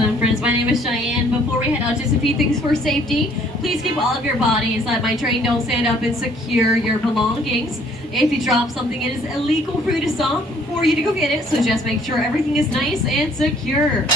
Awesome, friends. My name is Cheyenne. Before we head out, just a few things for safety. Please keep all of your body inside my train. Don't stand up and secure your belongings. If you drop something, it is illegal for you to stop for you to go get it. So just make sure everything is nice and secure.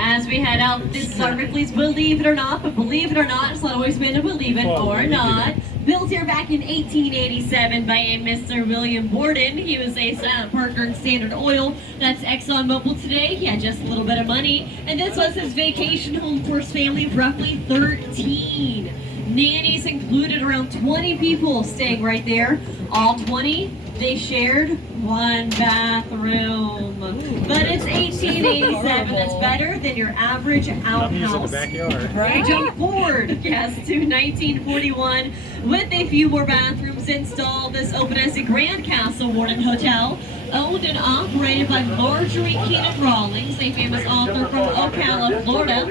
As we head out, this is our Ripley's Believe It or Not, but believe it or not, it's not always been a believe it or not. Built here back in 1887 by a Mr. William Borden. He was a partner in Standard Oil. That's ExxonMobil today. He had just a little bit of money. And this was his vacation home for his family of roughly 13. Nannies included, around 20 people staying right there. All 20, they shared one bathroom. But it's 1887. That's better than your average outhouse. We jump forward, yes, to 1941 with a few more bathrooms installed. This opened as the Grand Castle Warden Hotel, owned and operated by Marjorie Keenan Rawlings, a famous author from Ocala, Florida,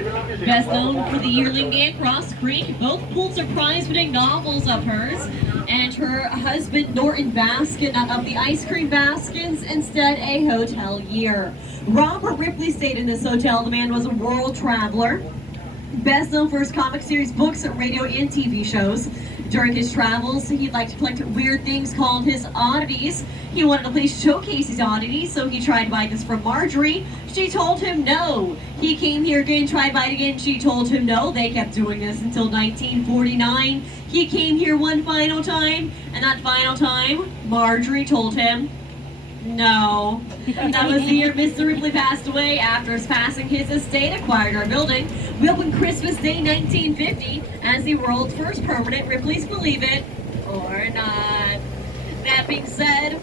best known for The Yearling and Cross Creek, both Pulitzer Prize-winning novels of hers, and her husband Norton Baskin, not of the ice cream Baskins, instead a hotelier. Robert Ripley stayed in this hotel. The man was a world traveler, best known for his comic series, books, radio, and TV shows. During his travels, he liked to collect weird things called his oddities. He wanted to please showcase his oddities, so he tried to buy this from Marjorie. She told him no. He came here again, tried to buy it again. She told him no. They kept doing this until 1949. He came here one final time, and that final time, Marjorie told him no. That was the year Mr. Ripley passed away. After his passing, his estate acquired our building. We opened Christmas Day 1950 as the world's first permanent Ripley's Believe It or Not. That being said,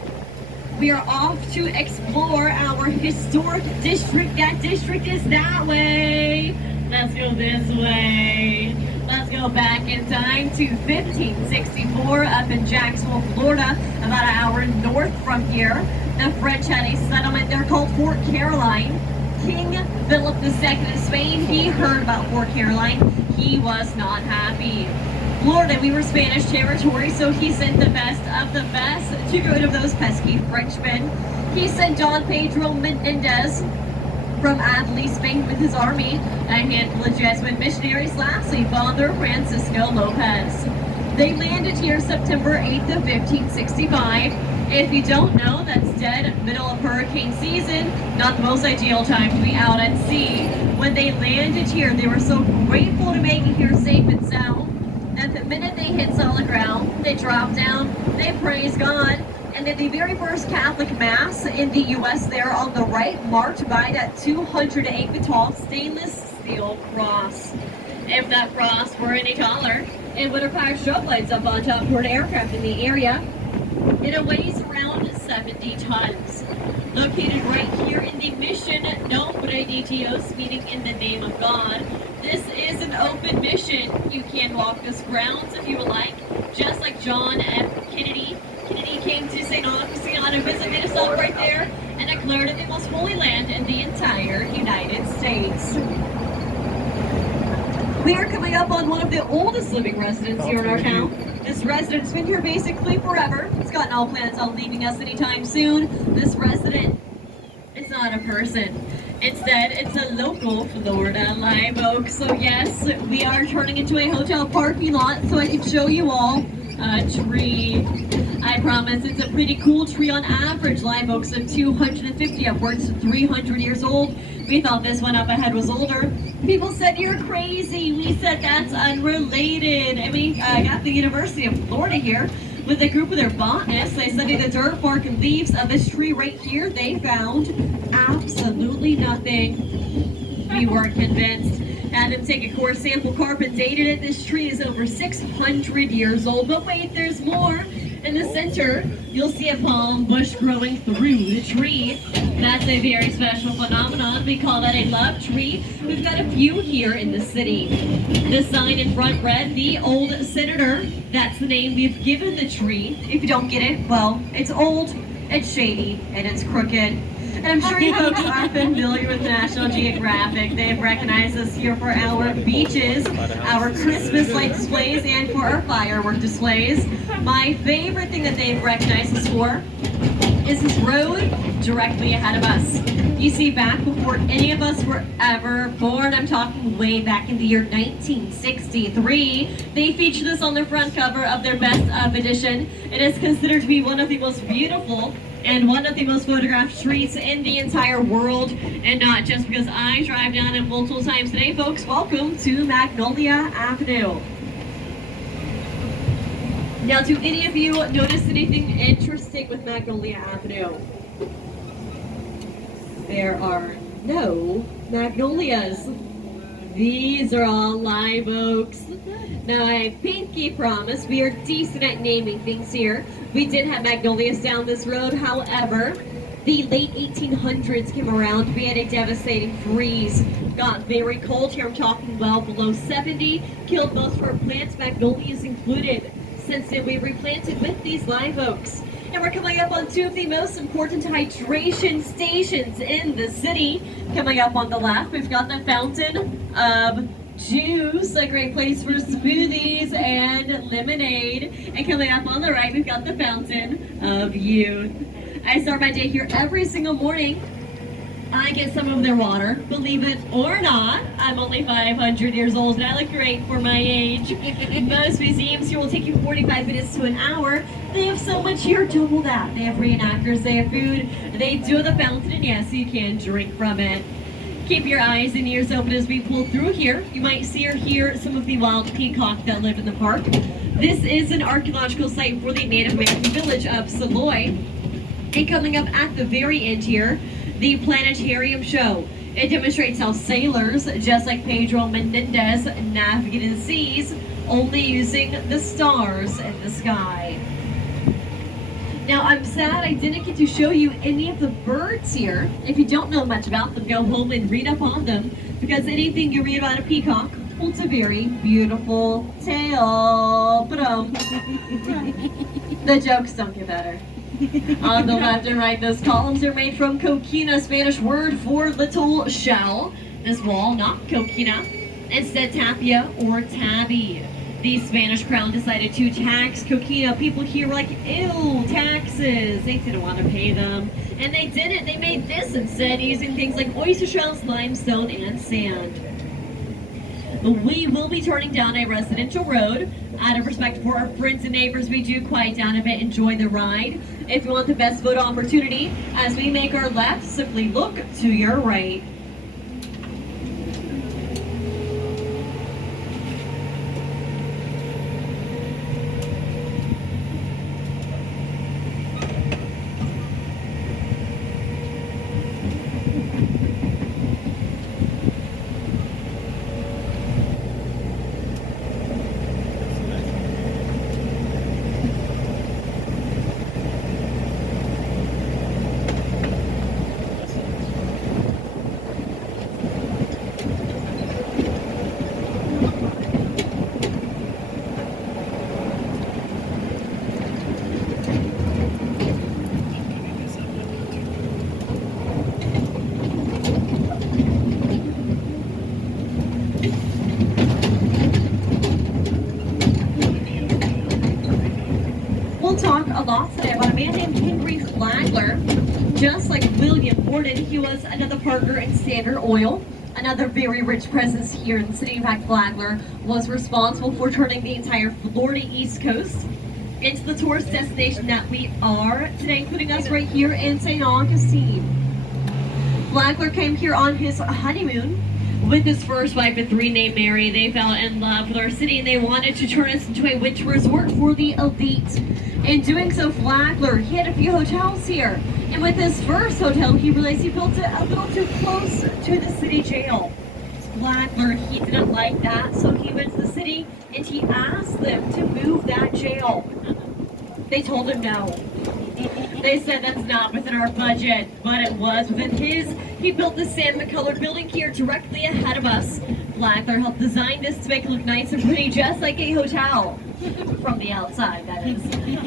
we are off to explore our historic district. That district is that way. Let's go this way. Let's go back in time to 1564 up in Jacksonville, Florida, about an hour north from here. The French had a settlement there called Fort Caroline. King Philip II of Spain, he heard about Fort Caroline. He was not happy. Florida, we were Spanish territory, so he sent the best of the best to get rid of those pesky Frenchmen. He sent Don Pedro Menendez from Adelaide, Spain with his army, a handful of Jesuit missionaries, lastly Father Francisco Lopez. They landed here September 8th of 1565. If you don't know, that's dead middle of hurricane season, not the most ideal time to be out at sea. When they landed here, they were so grateful to make it here safe and sound that the minute they hit solid ground, they dropped down, they praised God, and then the very first Catholic Mass in the U.S. there on the right, marked by that 208-foot tall stainless steel cross. If that cross were any taller, it would have fired strobe lights up on top for an aircraft in the area. It weighs around 70 tons. Located right here in the mission Nombre de Dios, meaning in the name of God. This is an open mission. You can walk this grounds if you would like, just like John F. Kennedy. Kennedy came to St Augustine on a visit, made a stop right there, and declared it the most holy land in the entire United States. We are coming up on one of the oldest living residents here in our town. This resident's been here basically forever. It's got no plans on leaving us anytime soon. This resident, it's not a person. Instead, it's a local Florida live oak. So yes, we are turning into a hotel parking lot so I can show you all a tree. I promise it's a pretty cool tree. On average, live oaks of 250 upwards to 300 years old. We thought this one up ahead was older. People said, you're crazy. We said that's unrelated. And we got the University of Florida here with a group of their botanists. They studied the dirt, bark, and leaves of this tree right here. They found absolutely nothing. We weren't convinced. Had them take a core sample, carbon dated it. This tree is over 600 years old. But wait, there's more. In the center, you'll see a palm bush growing through the tree. That's a very special phenomenon. We call that a love tree. We've got a few here in the city. The sign in front read, "The Old Senator." That's the name we've given the tree. If you don't get it, well, it's old, it's shady, and it's crooked. And I'm sure you folks are familiar with National Geographic. They've recognized us here for our beaches, our Christmas light displays, and for our firework displays. My favorite thing that they've recognized us for is this road directly ahead of us. You see, back before any of us were ever born, I'm talking way back in the year 1963, they featured this on the front cover of their Best Of edition. It is considered to be one of the most beautiful and one of the most photographed streets in the entire world, and not just because I drive down it multiple times today. Folks, welcome to Magnolia Avenue. Now, do any of you notice anything interesting with Magnolia Avenue? There are no magnolias. These are all live oaks. Now, I pinky promise we are decent at naming things here. We did have magnolias down this road, however, the late 1800s came around. We had a devastating freeze. Got very cold here. I'm talking well below 70. Killed most of our plants, magnolias included. Since then, we replanted with these live oaks. And we're coming up on two of the most important hydration stations in the city. Coming up on the left, we've got the Fountain of Juice, a great place for smoothies and lemonade. And coming up on the right, we've got the Fountain of Youth. I start my day here every single morning. I get some of their water. Believe it or not, I'm only 500 years old and I look great for my age. Most museums here will take you 45 minutes to an hour. They have so much here, double that. They have reenactors, they have food, they do the fountain, and yes, you can drink from it. Keep your eyes and ears open as we pull through here. You might see or hear some of the wild peacock that live in the park. This is an archaeological site for the Native American village of Saloy. And coming up at the very end here, the Planetarium Show. It demonstrates how sailors, just like Pedro Menendez, navigated the seas, only using the stars in the sky. Now, I'm sad I didn't get to show you any of the birds here. If you don't know much about them, go home and read up on them, because anything you read about a peacock holds a very beautiful tale. The jokes don't get better. On the left and right, those columns are made from coquina, Spanish word for little shell. This wall, not coquina, instead tapia or tabby. The Spanish crown decided to tax coquina. People here were like, ew, taxes. They didn't want to pay them. And they didn't. They made this instead, using things like oyster shells, limestone, and sand. We will be turning down a residential road. Out of respect for our friends and neighbors, we do quiet down a bit, enjoy the ride. If you want the best photo opportunity, as we make our left, simply look to your right. Talk a lot today about a man named Henry Flagler. Just like William Borden, he was another partner in Standard Oil, another very rich presence here in the city. In fact, Flagler was responsible for turning the entire Florida East Coast into the tourist destination that we are today, including us right here in St. Augustine. Flagler came here on his honeymoon with his first wife and three named Mary. They fell in love with our city and they wanted to turn us into a winter resort for the elite. In doing so, Flagler, he had a few hotels here. And with his first hotel, he realized he built it a little too close to the city jail. Flagler, he didn't like that, so he went to the city and he asked them to move that jail. They told him no. They said that's not within our budget, but it was within his. He built the salmon-colored building here directly ahead of us. Flagler helped design this to make it look nice and pretty, just like a hotel. From the outside, that is.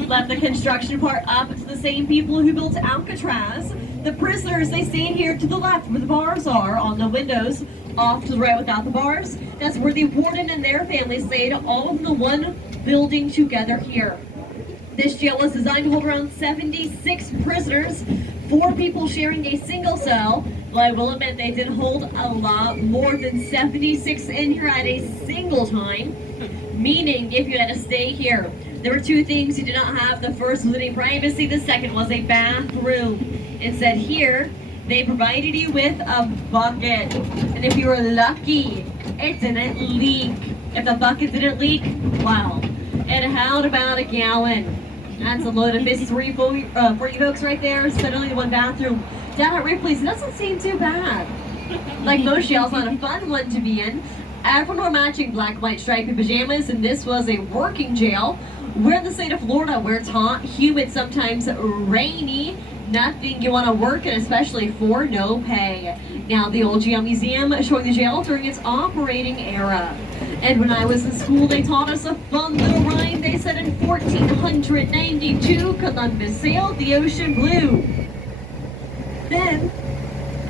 Left the construction part up to the same people who built Alcatraz. The prisoners, they stand here to the left where the bars are on the windows. Off to the right without the bars, that's where the warden and their families stayed, all in the one building together here. This jail was designed to hold around 76 prisoners, 4 people sharing a single cell. Well, I will admit they did hold a lot more than 76 in here at a single time, meaning if you had to stay here, there were 2 things you did not have. The first was any privacy, the second was a bathroom. Instead here, they provided you with a bucket, and if you were lucky, it didn't leak. If the bucket didn't leak, well, it held about a gallon. That's a load of fish for you folks right there. Suddenly 1 bathroom. Down at Ripley's, it doesn't seem too bad. Like most jails, not a fun one to be in. Everyone wore matching black and white striped pajamas, and this was a working jail. We're in the state of Florida, where it's hot, humid, sometimes rainy. Nothing you want to work in, especially for no pay. Now, the old jail museum showing the jail during its operating era. And when I was in school, they taught us a fun little rhyme. They said in 1492, Columbus sailed the ocean blue. Then,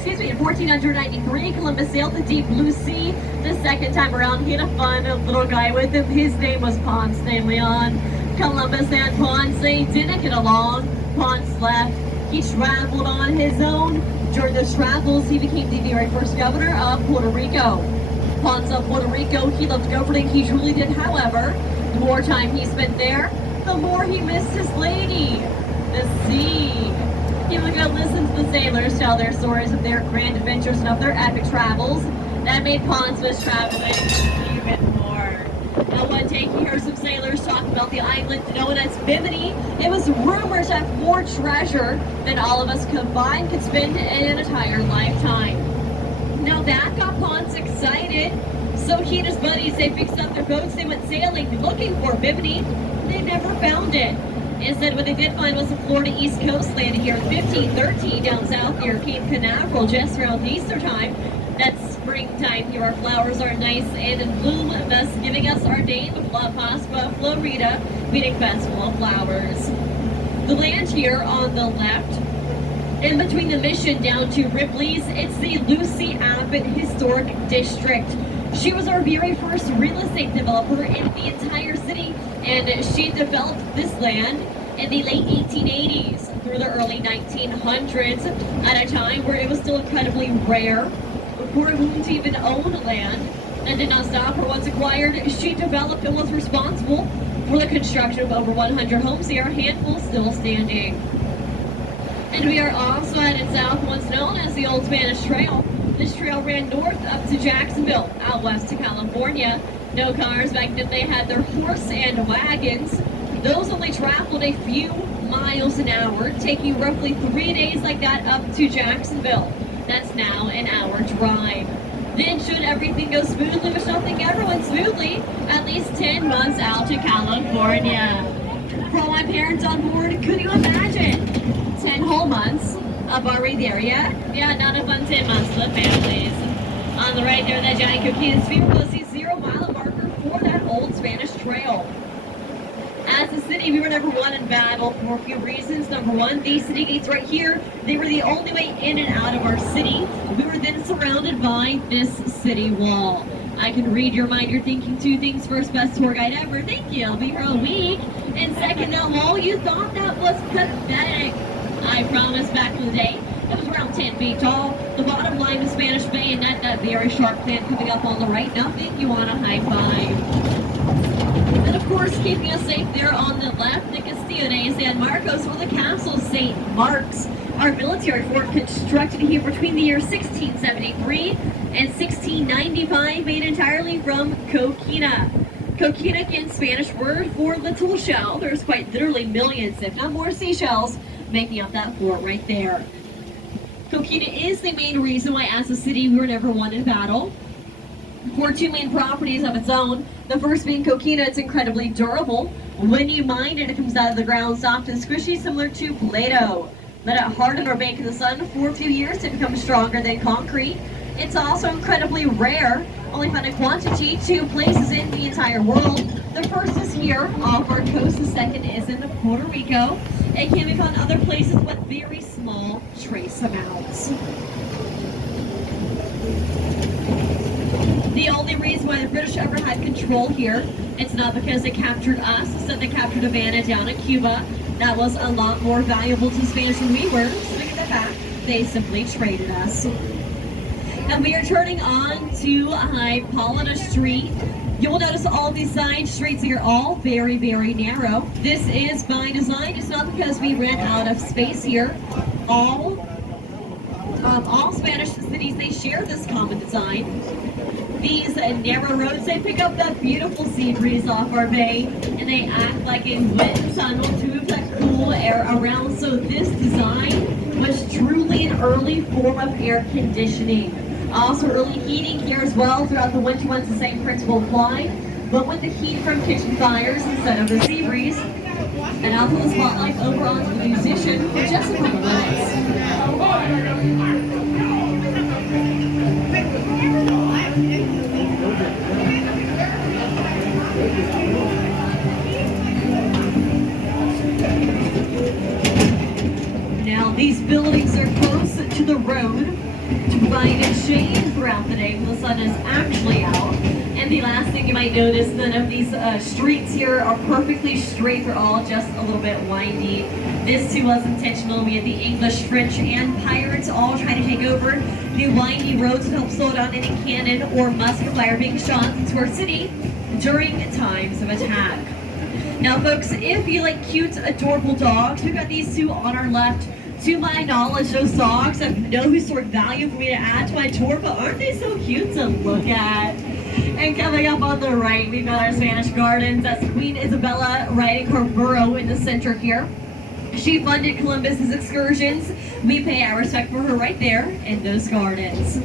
in 1493, Columbus sailed the deep blue sea. The second time around, he had a fun little guy with him. His name was Ponce de Leon. Columbus and Ponce didn't get along. Ponce left. He traveled on his own. During those travels, he became the very first governor of Puerto Rico. Ponce of Puerto Rico, he loved governing, he truly did. However, the more time he spent there, the more he missed his lady, the sea. He would go listen to the sailors tell their stories of their grand adventures and of their epic travels. That made Ponce miss traveling even more. Now, one take, you heard some sailors talk about the island known as Bimini. It was rumored to have more treasure than all of us combined could spend in an entire lifetime. Now, that got Ponce excited. So he and his buddies, they fixed up their boats, they went sailing looking for Bimini. They never found it. Instead, what they did find was the Florida East Coast, landed here in 1513 down south near Cape Canaveral, just around Easter time. That's springtime here. Our flowers are nice and in bloom, thus giving us our name of La Pascua Florida, meaning Festival of Flowers. The land here on the left, in between the Mission down to Ripley's, it's the Lucy Abbott Historic District. She was our very first real estate developer in the entire city, and she developed this land in the late 1880s through the early 1900s, at a time where it was still incredibly rare for a woman to even own land. And did not stop her. Once acquired, she developed and was responsible for the construction of over 100 homes here, a handful still standing. And we are also headed south, once known as the Old Spanish Trail. This trail ran north up to Jacksonville, out west to California. No cars back then, they had their horse and wagons. Those only traveled a few miles an hour, taking roughly 3 days like that up to Jacksonville. That's now an hour drive. Then, should everything go smoothly, which nothing ever went smoothly, at least 10 months out to California. For all my parents on board, could you imagine 10 whole months of our area? Yeah, not a fun 10 months for the families. On the right there, that giant Coquina Sphere was the 0-mile marker for that Old Spanish Trail. As a city, we were number 1 in battle for a few reasons. Number 1, these city gates right here, they were the only way in and out of our city. We were then surrounded by this city wall. I can read your mind. You're thinking 2 things. First, best tour guide ever. Thank you. I'll be here all week. And second, that wall, you thought that was pathetic. I promise, back in the day, it was around 10 feet tall. The bottom line was Spanish bayonet, that very sharp plant coming up on the right. Nothing you want to high five. And of course, keeping us safe there on the left, the Castillo de San Marcos, or the Castle St. Mark's. Our military fort, constructed here between the years 1673 and 1695, made entirely from coquina. Coquina, again, Spanish word for little shell. There's quite literally millions, if not more, seashells making up that fort right there. Coquina is the main reason why, as a city, we were never won in battle. For 2 main properties of its own. The first being coquina, it's incredibly durable. When you mine it, it comes out of the ground soft and squishy, similar to Play-Doh. Let it harden or bake in the sun for a few years to become stronger than concrete. It's also incredibly rare, only found in quantity, 2 places in the entire world. The first is here off our coast, the second is in Puerto Rico. It can be found other places with very small trace amounts. The only reason why the British ever had control here, it's not because they captured us, instead they captured Havana down in Cuba. That was a lot more valuable to the Spanish than we were, so to get that back, they simply traded us. And we are turning on to Paulina Street. You will notice all these side streets here are all very, very narrow. This is by design. It's not because we ran out of space here. All Spanish cities, they share this common design. These narrow roads, they pick up that beautiful sea breeze off our bay, and they act like a wet tunnel to move that cool air around. So this design was truly an early form of air conditioning. Also early heating here as well. Throughout the winter months, the same principle applied, but with the heat from kitchen fires instead of the sea breeze. And I'll put the spotlight over onto the musician for just a couple minutes. Now these buildings are close to the road to provide shade throughout the day when the sun is actually out. And the last thing you might notice, none of these streets here are perfectly straight. They're all just a little bit windy. This too was intentional. We had the English, French, and pirates all trying to take over the windy roads to help slow down any cannon or musket fire being shot into our city during times of attack. Now folks, if you like cute, adorable dogs, we've got these two on our left. To my knowledge, those dogs have no historic value for me to add to my tour, but aren't they so cute to look at? And coming up on the right, we've got our Spanish gardens. That's Queen Isabella riding her burro in the center here. She funded Columbus's excursions. We pay our respect for her right there in those gardens.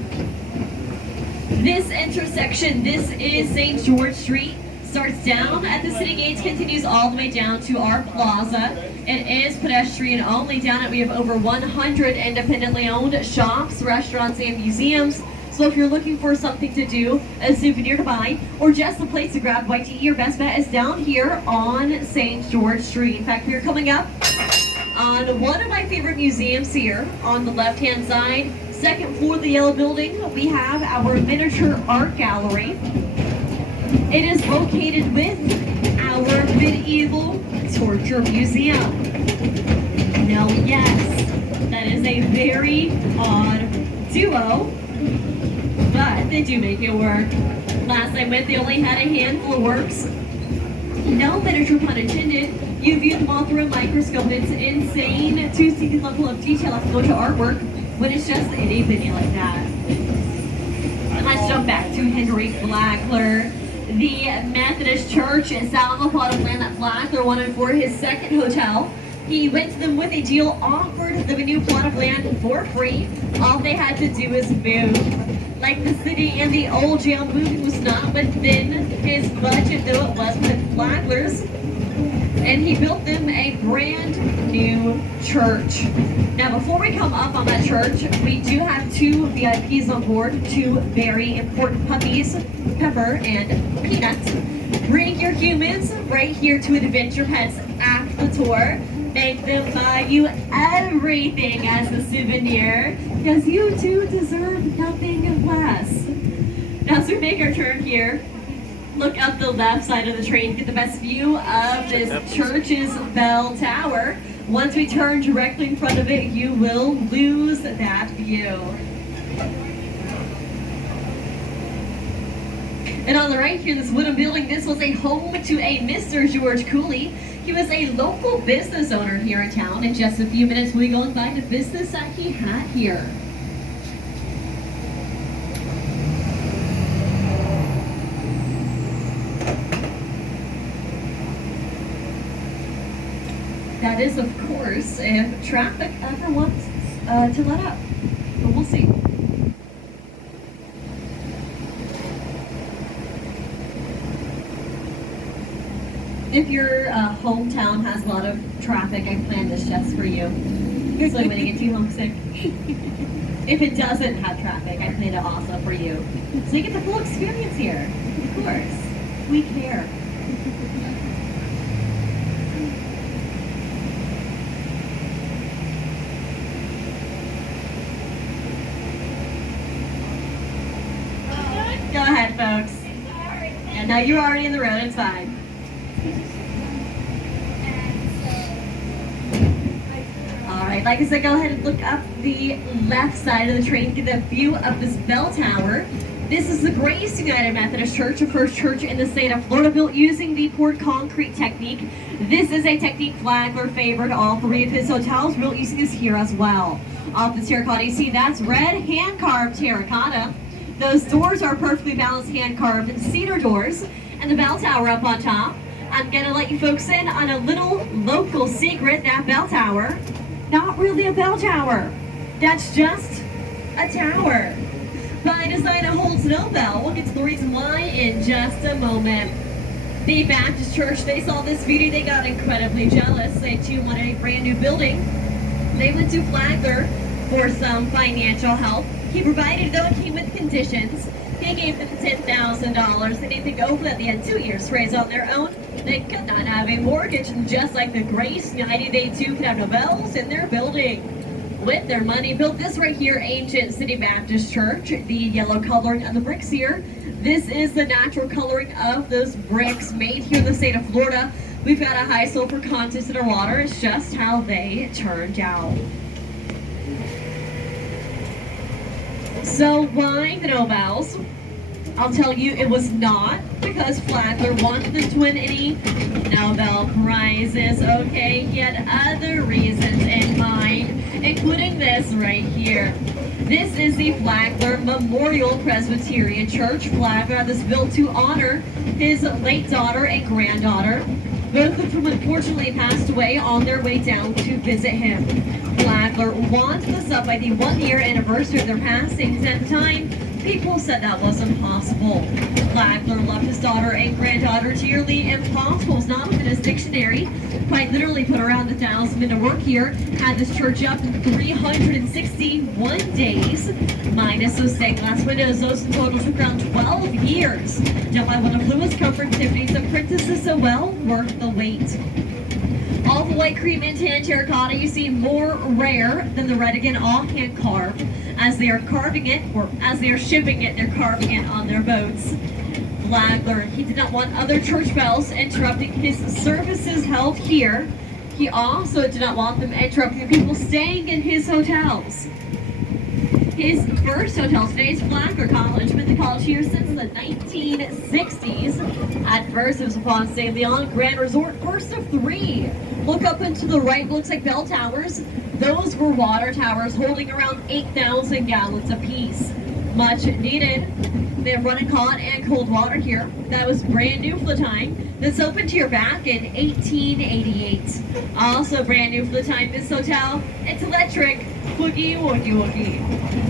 This intersection, this is St. George Street. Starts down at the city gates, continues all the way down to our plaza. It is pedestrian only. Down it, we have over 100 independently owned shops, restaurants, and museums. So if you're looking for something to do, a souvenir to buy, or just a place to grab a bite to eat, your best bet is down here on St. George Street. In fact, we are coming up on one of my favorite museums here on the left-hand side. Second floor of the yellow building, we have our miniature art gallery. It is located with our medieval torture museum. Now, yes, that is a very odd duo, but they do make it work. Last I went, they only had a handful of works. No miniature pun intended. You view them all through a microscope. It's insane to see the level of detail of to artwork when it's just in a video like that. And let's jump back to Henry Flagler. The Methodist Church in South on the plot of land that Flagler wanted for his second hotel. He went to them with a deal, offered them a new plot of land for free. All they had to do is move. Like the city and the old jail, moving was not within his budget, though it was with Flagler's. And he built them a brand new church. Now, before we come up on that church, we do have two VIPs on board, two very important puppies, Pepper and Peanut. Bring your humans right here to Adventure Pets after the tour. Make them buy you everything as a souvenir, because you too deserve nothing less. Now, as we make our turn here, look up the left side of the train to get the best view of this church's bell tower. Once we turn directly in front of it, you will lose that view. And on the right here, this wooden building, this was a home to a Mr. George Cooley. He was a local business owner here in town. In just a few minutes, we'll go and find the business that he had here. That is, of course, if traffic ever wants to let up. But we'll see. If your hometown has a lot of traffic, I planned this just for you. So I'm going to get you homesick. If it doesn't have traffic, I plan it also for you. So you get the full experience here. Of course. We care. Go ahead, folks. Yeah, no, you're already in the road. It's fine. All right, like I said, go ahead and look up the left side of the train to get a view of this bell tower. This is the Grace United Methodist Church, the first church in the state of Florida built using the poured concrete technique. This is a technique Flagler favored all three of his hotels, built using this here as well. Off the terracotta, you see that's red hand-carved terracotta. Those doors are perfectly balanced hand-carved cedar doors, and the bell tower up on top. I'm gonna let you folks in on a little local secret. That bell tower, not really a bell tower. That's just a tower. By design, it holds no bell. We'll get to the reason why in just a moment. The Baptist Church, they saw this beauty, they got incredibly jealous. They too wanted a brand new building. They went to Flagler for some financial help. He provided, though it came with conditions. He gave them $10,000. They didn't go for that. They had 2 years to raise on their own. They could not have a mortgage, and just like the Grace United, they too could have no bells in their building. With their money, built this right here, Ancient City Baptist Church. The yellow coloring on the bricks here. This is the natural coloring of those bricks made here in the state of Florida. We've got a high sulfur content in our water. It's just how they turned out. So why the no bells? I'll tell you, it was not because Flagler wanted them to win any Nobel Prizes. Okay, he had other reasons in mind, including this right here. This is the Flagler Memorial Presbyterian Church. Flagler had this built to honor his late daughter and granddaughter, both of whom unfortunately passed away on their way down to visit him. Flagler wanted this up by the 1-year anniversary of their passings. At the time, people said that was impossible. Flagler loved his daughter and granddaughter dearly. Impossible was not within his dictionary. Quite literally put around 1,000 men to work here. Had this church up in 361 days. Minus those stained glass windows, those in total took around 12 years. Done by one of Louis Comfort Tiffany's apprentices, so well worth the wait. All the white cream and tan terracotta you see more rare than the red, again all hand carved. As they are carving it, or as they are shipping it, they're carving it on their boats. Flagler, he did not want other church bells interrupting his services held here. He also did not want them interrupting people staying in his hotels. His first hotel today is Flagler College. Been the college here since the 1960s. At first, it was upon St. Leon Grand Resort, first of 3. Look up and to the right, looks like bell towers. Those were water towers holding around 8,000 gallons apiece. Much needed. They have running hot and cold water here. That was brand new for the time. This opened here back in 1888. Also brand new for the time, this hotel. It's electric. Woogie, woogie, woogie.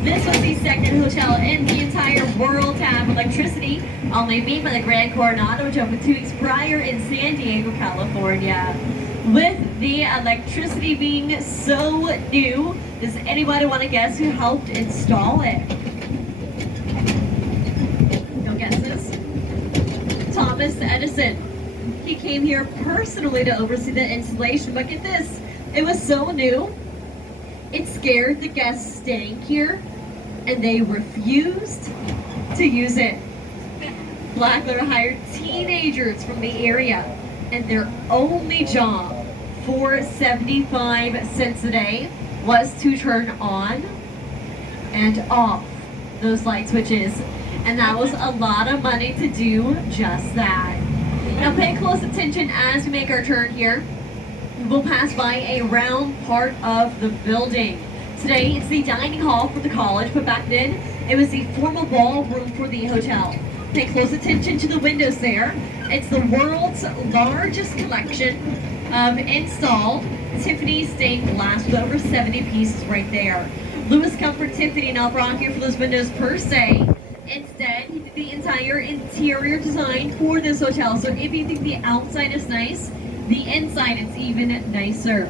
This was the second hotel in the entire world to have electricity, only beat by the Grand Coronado, which opened 2 weeks prior in San Diego, California. With the electricity being so new, does anybody want to guess who helped install it? No guesses? Thomas Edison. He came here personally to oversee the installation, but get this, it was so new, it scared the guests staying here, and they refused to use it. Flagler hired teenagers from the area, and their only job for 75 cents a day was to turn on and off those light switches. And that was a lot of money to do just that. Now pay close attention as we make our turn here. We'll pass by a round part of the building. Today it's the dining hall for the college, but back then it was the formal ballroom for the hotel. Pay close attention to the windows there. It's the world's largest collection of installed Tiffany stained glass with over 70 pieces right there. Louis Comfort Tiffany not brought here for those windows per se. Instead, he did the entire interior design for this hotel. So if you think the outside is nice, the inside is even nicer.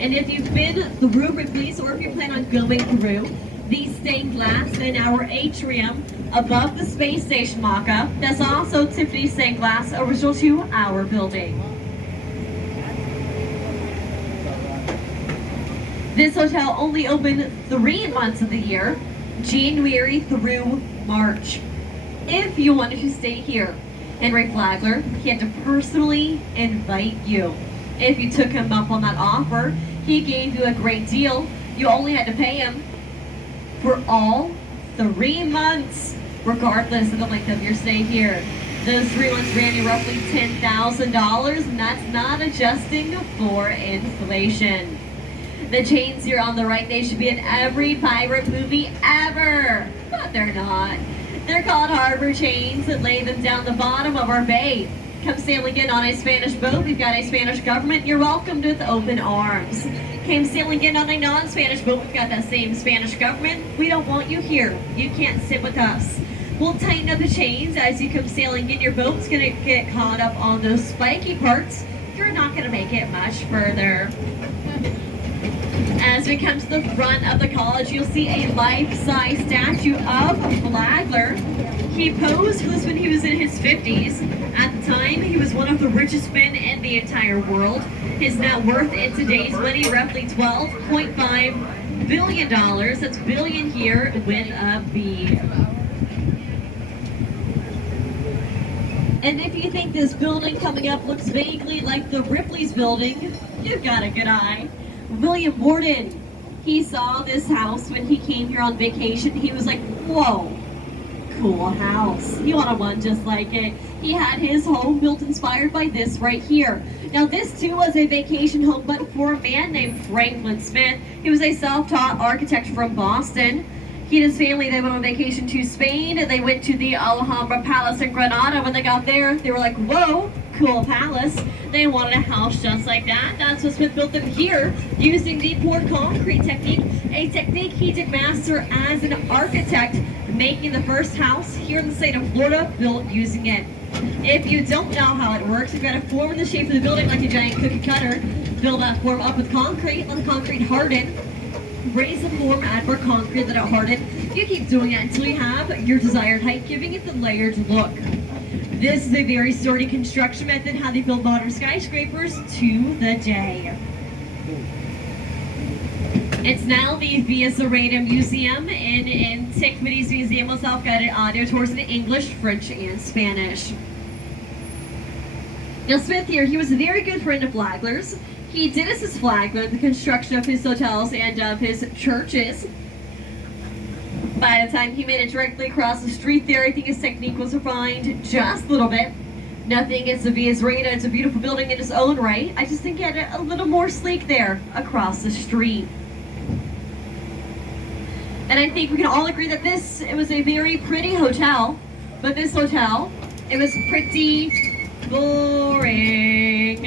And if you've been through Ripley's, or if you plan on going through, The stained glass in our atrium above the space station mock-up. That's also Tiffany stained glass, original to our building. This hotel only open 3 months of the year, January through March. If you wanted to stay here, Henry Flagler, he had to personally invite you. If you took him up on that offer, he gave you a great deal. You only had to pay him for all 3 months, regardless of the length of your stay here. Those 3 months ran you roughly $10,000, and that's not adjusting for inflation. The chains here on the right, they should be in every pirate movie ever, but they're not. They're called harbor chains that lay them down the bottom of our bay. Come sailing in on a Spanish boat, we've got a Spanish government, you're welcomed with open arms. Came sailing in on a non-Spanish boat, we've got that same Spanish government, we don't want you here, you can't sit with us. We'll tighten up the chains as you come sailing in, your boat's gonna get caught up on those spiky parts, you're not gonna make it much further. As we come to the front of the college, you'll see a life-size statue of Flagler. He posed when he was in his 50s. At the time, he was one of the richest men in the entire world. His net worth in today's money, roughly $12.5 billion. That's billion here with a B. And if you think this building coming up looks vaguely like the Ripley's building, you've got a good eye. William Warden, he saw this house when he came here on vacation. He was like, whoa, cool house. He wanted one just like it. He had his home built inspired by this right here. Now this too was a vacation home, but for a man named Franklin Smith. He was a self-taught architect from Boston. He and his family, they went on vacation to Spain, and they went to the Alhambra Palace in Granada. When they got there, they were like, whoa, cool palace. They wanted a house just like that. That's what Smith built them here, using the poured concrete technique, a technique he did master as an architect, making the first house here in the state of Florida built using it. If you don't know how it works, you've got to form in the shape of the building like a giant cookie cutter, fill that form up with concrete, let the concrete harden, raise the form, add more concrete, let it harden. You keep doing that until you have your desired height, giving it the layered look. This is a very sturdy construction method, how they build modern skyscrapers to the day. It's now the Via Serena Museum in Antiquities Museum with self-guided audio tours in English, French, and Spanish. Now Smith here, he was a very good friend of Flagler's. He did assist Flagler the construction of his hotels and of his churches. By the time he made it directly across the street there, I think his technique was refined just a little bit. Nothing against the Via Serena, it's a beautiful building in its own right. I just think he had it a little more sleek there across the street. And I think we can all agree that it was a very pretty hotel, but this hotel, it was pretty boring.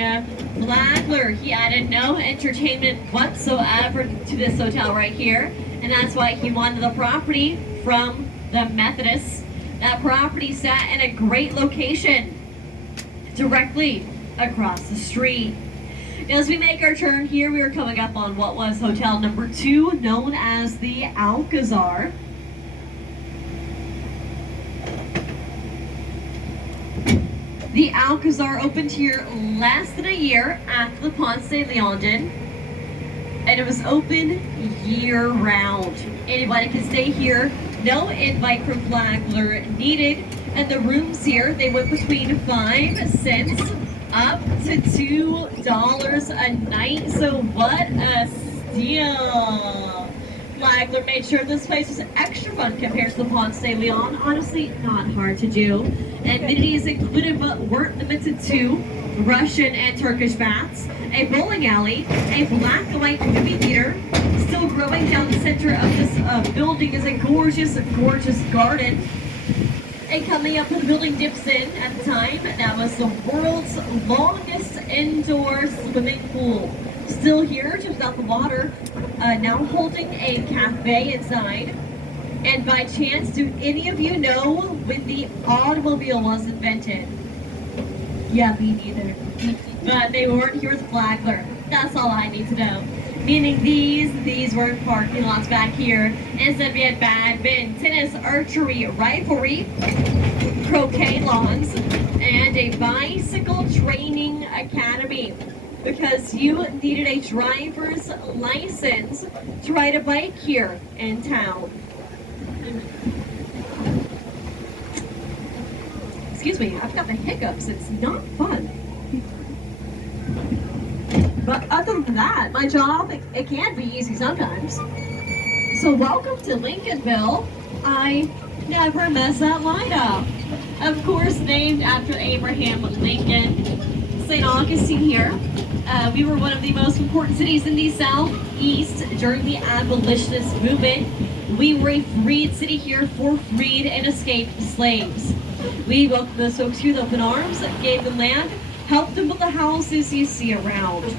Flagler, he added no entertainment whatsoever to this hotel right here, and that's why he wanted the property from the Methodists. That property sat in a great location, directly across the street. Now, as we make our turn here, we are coming up on what was hotel number 2, known as the Alcazar. The Alcazar opened here less than a year after the Ponce de Leon did, and it was open year-round. Anybody can stay here, no invite from Flagler needed, and the rooms here, they went between 5 cents up to $2 a night, so what a steal! Flagler made sure this place was extra fun compared to the Ponce de Leon. Honestly, not hard to do. Amenities included but weren't limited to Russian and Turkish baths, a bowling alley, a black and white movie theater. Still growing down the center of this building is a gorgeous, gorgeous garden. And coming up where the building dips in at the time, that was the world's longest indoor swimming pool. Still here, just without the water, now holding a cafe inside. And by chance, do any of you know when the automobile was invented? Yeah, me neither. But they weren't here with Flagler. That's all I need to know. Meaning these were parking lots back here. Instead we had badminton, tennis, archery, riflery, croquet lawns, and a bicycle training academy. Because you needed a driver's license to ride a bike here in town. Excuse me, I've got the hiccups. It's not fun. But other than that, my job, it can be easy sometimes. So welcome to Lincolnville. I never mess that line up. Of course, named after Abraham Lincoln. St. Augustine here. We were one of the most important cities in the Southeast during the abolitionist movement. We were a freed city here for freed and escaped slaves. We welcomed those folks here with open arms, gave them land, helped them build the houses you see around.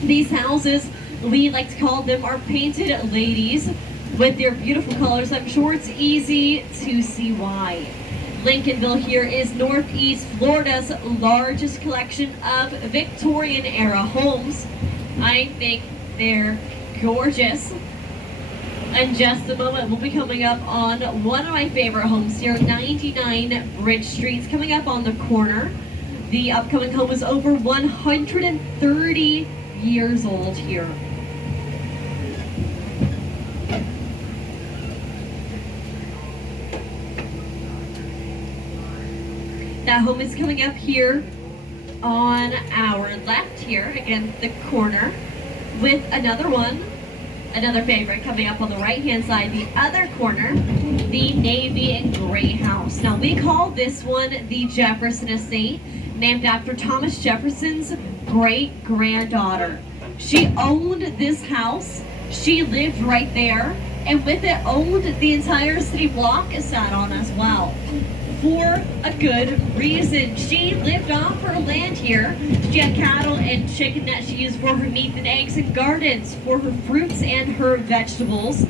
These houses, we like to call them our painted ladies with their beautiful colors. I'm sure it's easy to see why. Lincolnville here is Northeast Florida's largest collection of Victorian era homes. I think they're gorgeous. In just a moment, we'll be coming up on one of my favorite homes here, 99 Bridge Street. It's coming up on the corner. The upcoming home is over 130 years old here. That home is coming up here on our left here, again, the corner, with another one, another favorite coming up on the right-hand side, the other corner, the navy and gray house. Now, we call this one the Jefferson Estate, named after Thomas Jefferson's great-granddaughter. She owned this house, she lived right there, and with it owned the entire city block it sat on as well. For a good reason. She lived off her land here. She had cattle and chicken that she used for her meat and eggs, and gardens for her fruits and her vegetables.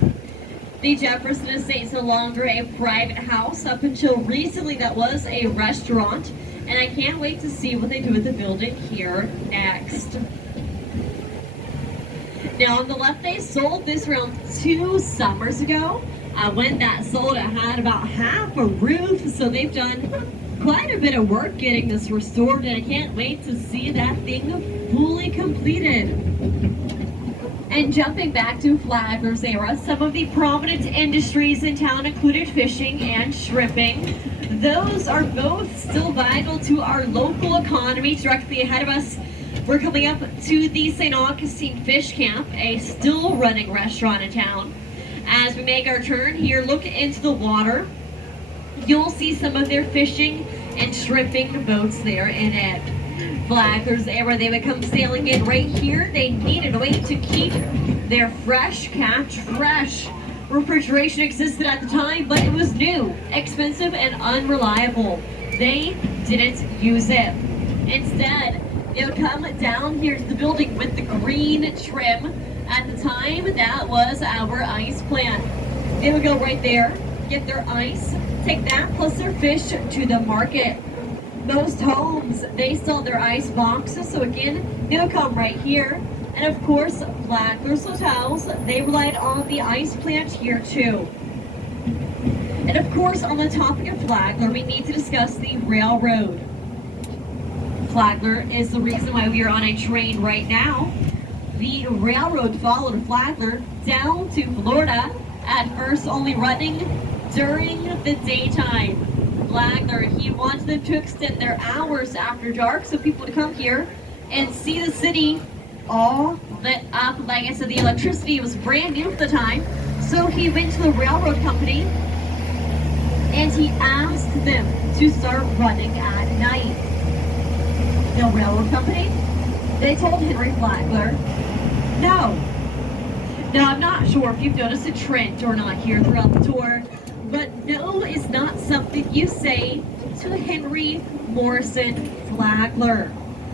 The Jefferson Estate is no longer a private house. Up until recently, that was a restaurant, and I can't wait to see what they do with the building here next. Now, on the left, they sold this around 2 summers ago. When that sold, it had about half a roof, so they've done quite a bit of work getting this restored, and I can't wait to see that thing fully completed. And jumping back to Flagler's era, some of the prominent industries in town included fishing and shrimping. Those are both still vital to our local economy. Directly ahead of us, we're coming up to the St. Augustine Fish Camp, a still running restaurant in town. As we make our turn here, look into the water. You'll see some of their fishing and shrimping boats there in it. Flagler's era, they would come sailing in right here. They needed a way to keep their fresh catch fresh. Refrigeration existed at the time, but it was new, expensive, and unreliable. They didn't use it. Instead, they would come down here to the building with the green trim. At the time, that was our ice plant. They would go right there, get their ice, take that plus their fish to the market. Most homes, they sell their ice boxes, so again, they would come right here. And of course, Flagler's Hotels, they relied on the ice plant here too. And of course, on the topic of Flagler, we need to discuss the railroad. Flagler is the reason why we are on a train right now. The railroad followed Flagler down to Florida, at first only running during the daytime. Flagler, he wanted them to extend their hours after dark so people would come here and see the city all lit up. Like I said, the electricity was brand new at the time, so he went to the railroad company and he asked them to start running at night. The railroad company, they told Henry Flagler, no. Now, I'm not sure if you've noticed a trend or not here throughout the tour, but no is not something you say to Henry Morrison Flagler.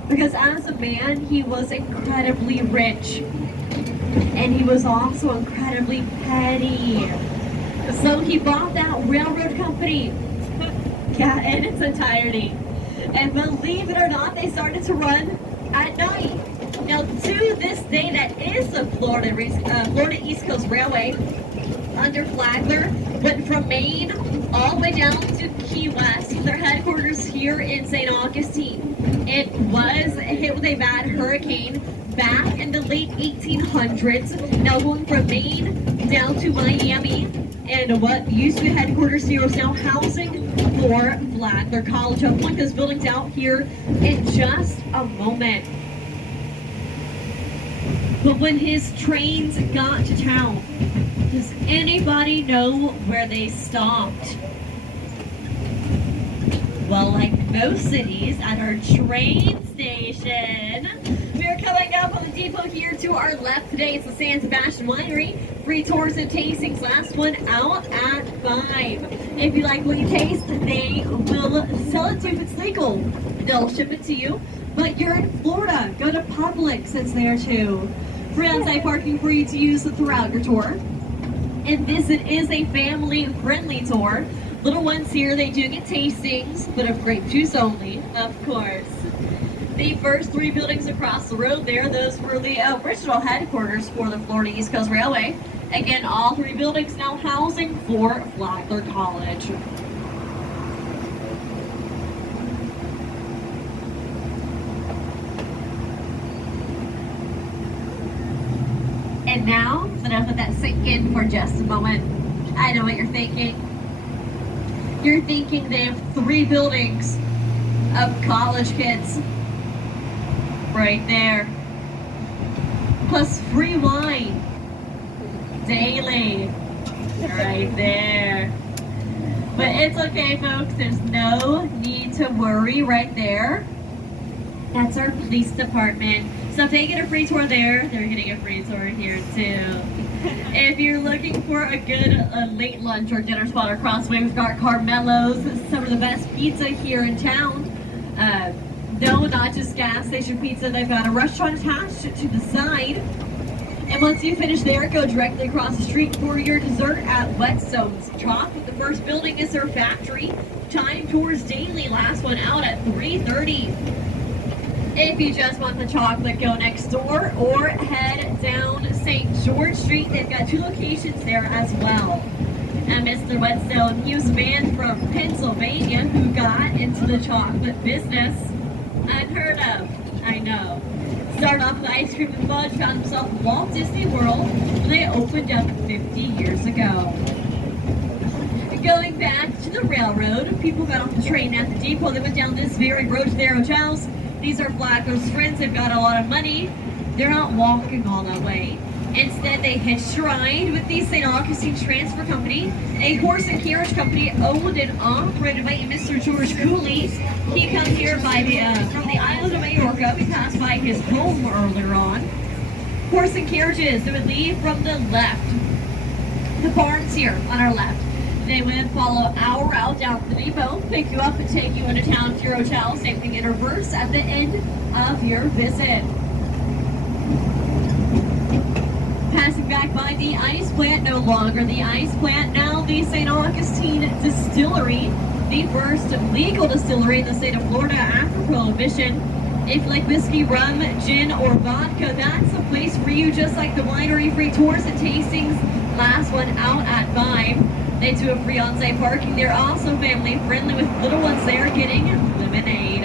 Because as a man, he was incredibly rich. And he was also incredibly petty. So he bought that railroad company, yeah, in its entirety. And believe it or not, they started to run at night. Now, to this day, that is the Florida East Coast Railway under Flagler, went from Maine all the way down to Key West. Their headquarters here in St. Augustine. It was hit with a bad hurricane back in the late 1800s. Now going from Maine down to Miami, and what used to be headquarters here is now housing for Flagler College. I'll point those buildings out here in just a moment. But when his trains got to town, does anybody know where they stopped? Well, like most cities, at our train station. We are coming up on the depot here to our left today. It's the St Sebastian Winery. Free tours and tastings. Last one out at 5. If you like what you taste, they will sell it to you if it's legal. They'll ship it to you. But you're in Florida, go to Publix, it's there too. Free on-site parking for you to use throughout your tour. And this is a family-friendly tour. Little ones here, they do get tastings, but of grape juice only, of course. The first 3 buildings across the road there, those were the original headquarters for the Florida East Coast Railway. Again, all 3 buildings now housing for Flagler College. And now, I'm gonna let that sink in for just a moment. I know what you're thinking. You're thinking they have 3 buildings of college kids. Right there. Plus free wine. Daily. Right there. But it's okay, folks. There's no need to worry right there. That's our police department. So if they get a free tour there, they're getting a free tour here too. If you're looking for a good late lunch or dinner spot across the way, we've got Carmelo's, some of the best pizza here in town. No, not just gas station pizza. They've got a restaurant attached to the side. And once you finish there, go directly across the street for your dessert at Whetstone's Chocolate. The first building is their factory. Time tours daily. Last one out at 3:30. If you just want the chocolate, go next door or head down St. George Street. They've got 2 locations there as well. And Mr. Whetstone, he was a man from Pennsylvania who got into the chocolate business. Unheard of, I know. Started off with ice cream and fudge, found himself in Walt Disney World when they opened up 50 years ago. Going back to the railroad, people got off the train at the depot. They went down this very road to their hotels. These are Flagler's friends. They've got a lot of money. They're not walking all that way. Instead, they hitched a ride with the St. Augustine Transfer Company, a horse and carriage company owned and operated by Mr. George Cooley. He comes here by from the island of Majorca. We passed by his home earlier on. Horse and carriages, they would leave from the left. The barns here on our left. They would follow our route down to the depot, pick you up and take you into town to your hotel. Same thing in reverse at the end of your visit. Passing back by the ice plant, no longer the ice plant, now the St. Augustine Distillery, the first legal distillery in the state of Florida after Prohibition. If you like whiskey, rum, gin, or vodka, that's a place for you, just like the winery. Free tours and tastings. Last one out at 5. They do have free on-site parking. They're also family-friendly with little ones there getting lemonade.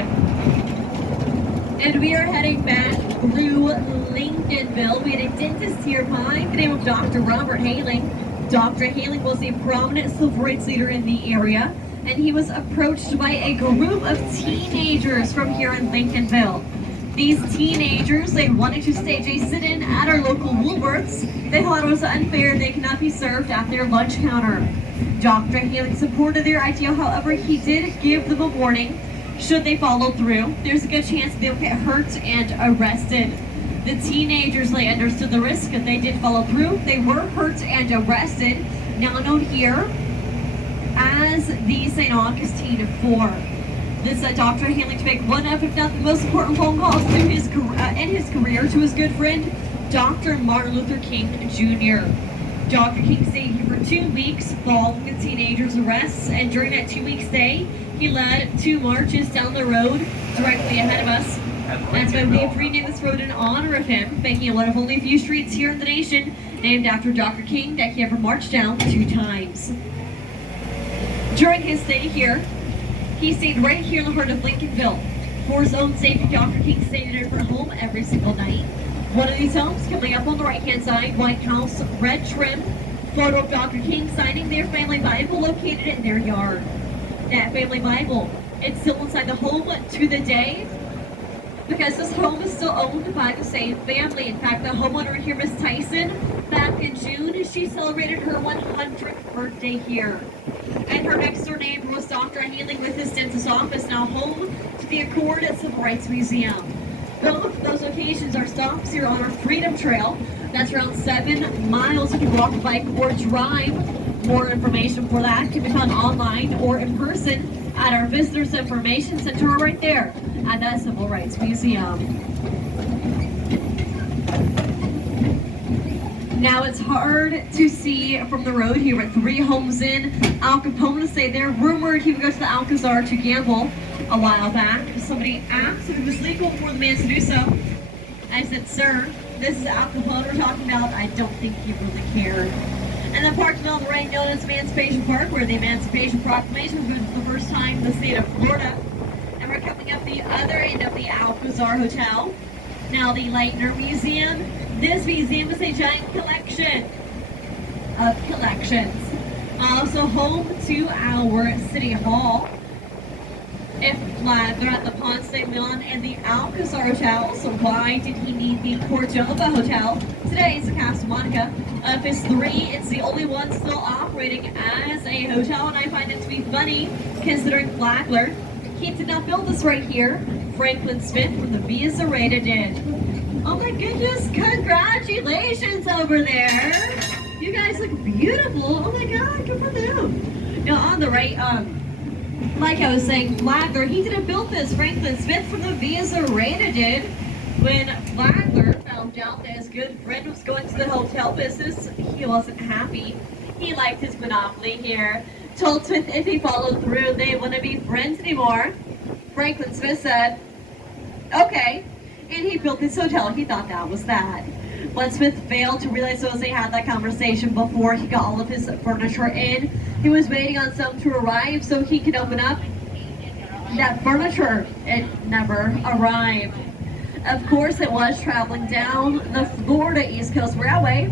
And we are heading back through Lincolnville. We had a dentist here by the name of Dr. Robert Haling. Dr. Haling was a prominent civil rights leader in the area, and he was approached by a group of teenagers from here in Lincolnville. These teenagers, they wanted to stage a sit-in at our local Woolworths. They thought it was unfair they could not be served at their lunch counter. Dr. Haling supported their idea, however, he did give them a warning. Should they follow through, there's a good chance they'll get hurt and arrested. The teenagers, they understood the risk and they did follow through. They were hurt and arrested, now known here as the St. Augustine 4. This Dr. Haling to make one of, if not the most important phone calls to his in his career to his good friend, Dr. Martin Luther King Jr. Dr. King stayed here for 2 weeks following the teenagers' arrests, and during that 2-week stay, he led 2 marches down the road directly ahead of us. That's why we've renamed this road in honor of him, making it one of only a few streets here in the nation named after Dr. King that he ever marched down 2 times. During his stay here, he stayed right here in the heart of Lincolnville. For his own safety, Dr. King stayed in a different home every single night. One of these homes, coming up on the right-hand side, white house, red trim, photo of Dr. King signing their family Bible located in their yard. That family Bible, it's still inside the home to the day, because this home is still owned by the same family. In fact, the homeowner here, Miss Tyson, back in June, she celebrated her 100th birthday here. And her next door neighbor was Dr. Healing with his dentist office, now home to the Accord Civil Rights Museum. Both of those locations are stops here on our Freedom Trail. That's around 7 miles. You can walk, bike, or drive. More information for that can be found online or in person at our Visitors Information Center right there at that Civil Rights Museum. Now it's hard to see from the road. He went 3 homes in. Al Capone to stay there. Rumored he would go to the Alcazar to gamble a while back. Somebody asked if it was legal for the man to do so. I said, sir, this is Al Capone we're talking about. I don't think he really cared. And the park on the right, known as Emancipation Park, where the Emancipation Proclamation was for the first time in the state of Florida. And we're coming up the other end of the Alcazar Hotel. Now the Leitner Museum. This museum is a giant collection of collections. Also home to our City Hall. If they're at the Ponce de Leon and the Alcazar Hotel, so why did he need the Cordova Hotel? Today it's the Casa Monica. Of his 3, it's the only one still operating as a hotel, and I find it to be funny considering Flagler. He did not build this right here. Franklin Smith from the Via Rata did. Oh my goodness, congratulations over there. You guys look beautiful. Oh my God, good for them. Now on the right, like I was saying, Flagler, he didn't build this. Franklin Smith from the Via Rata did. When Flagler found out that his good friend was going to the hotel business, he wasn't happy. He liked his monopoly here. Told Smith if he followed through, they wouldn't be friends anymore. Franklin Smith said, okay. And he built this hotel. He thought that was that. But Smith failed to realize those they had that conversation before he got all of his furniture in. He was waiting on some to arrive so he could open up that furniture. It never arrived. Of course, it was traveling down the Florida East Coast Railway,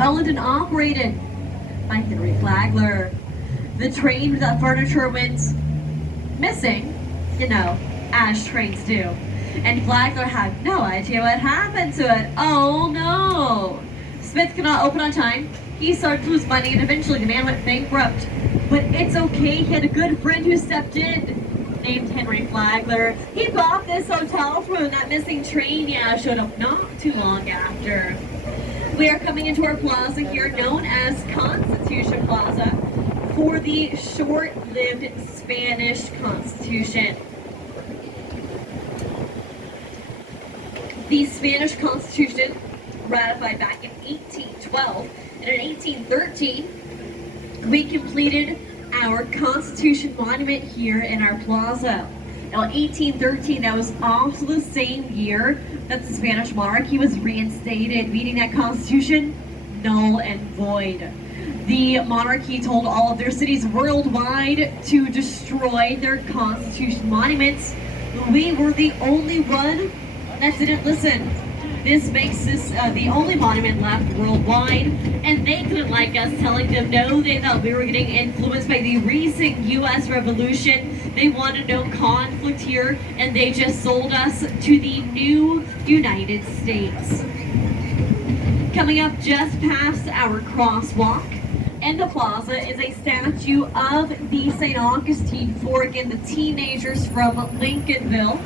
owned and operated by Henry Flagler. The train with that furniture went missing, as trains do. And Flagler had no idea what happened to it. Oh no! Smith could not open on time. He started to lose money, and eventually the man went bankrupt. But it's okay, he had a good friend who stepped in, named Henry Flagler. He bought this hotel from him. That missing train, showed up not too long after. We are coming into our plaza here, known as Constitution Plaza, for the short-lived Spanish Constitution. The Spanish Constitution, ratified back in 1812, and in 1813, we completed our Constitution Monument here in our plaza. Now, 1813, that was also the same year that the Spanish monarchy was reinstated, meaning that Constitution null and void. The monarchy told all of their cities worldwide to destroy their Constitution monuments. We were the only one that didn't listen. This makes this the only monument left worldwide, and they didn't like us telling them no. They thought we were getting influenced by the recent U.S. Revolution. They wanted no conflict here, and they just sold us to the new United States. Coming up just past our crosswalk in the plaza is a statue of the St. Augustine for, again, the teenagers from Lincolnville,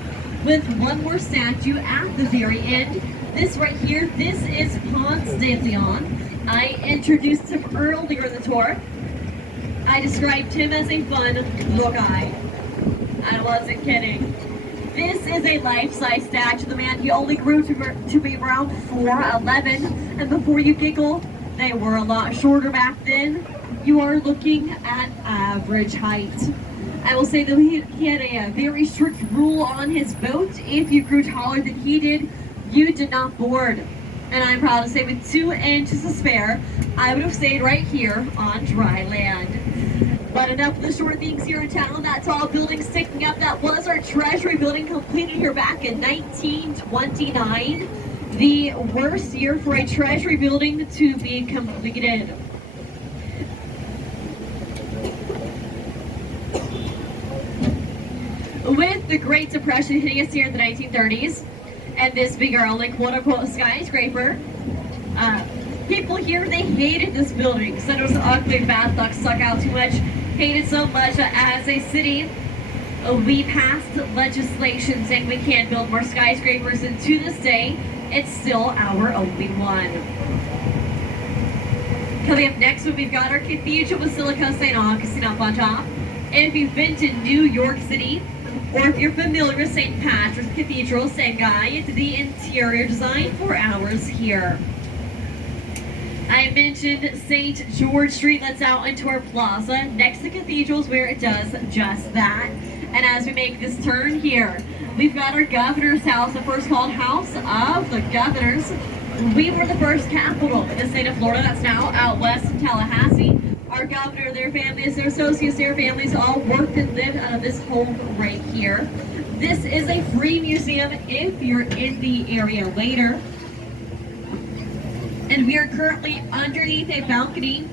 with one more statue at the very end. This right here, this is Ponce de Leon. I introduced him earlier in the tour. I described him as a fun little guy. I wasn't kidding. This is a life-size statue of the man. He only grew to be around 4'11", and before you giggle, they were a lot shorter back then. You are looking at average height. I will say though he had a very strict rule on his boat. If you grew taller than he did, you did not board. And I'm proud to say with 2 inches to spare, I would have stayed right here on dry land. But enough of the short things here in town. That tall building sticking up, that was our Treasury building, completed here back in 1929. The worst year for a Treasury building to be completed. With the Great Depression hitting us here in the 1930s, and this being our only quote-unquote skyscraper, people here, they hated this building. Said it was ugly, bad luck, stuck out too much, hated so much that as a city, we passed legislation saying we can't build more skyscrapers, and to this day, it's still our only one. Coming up next, we've got our Cathedral Basilica St Augustine up on top. And if you've been to New York City, or if you're familiar with St. Patrick's Cathedral, St. Guy, it's the interior design for ours here. I mentioned St. George Street, that's out into our plaza, next to cathedrals where it does just that. And as we make this turn here, we've got our governor's house, the first called House of the Governors. We were the first capital in the state of Florida, that's now out west in Tallahassee. Our governor, their families, their associates, their families all worked and lived out of this home right here. This is a free museum if you're in the area later. And we are currently underneath a balcony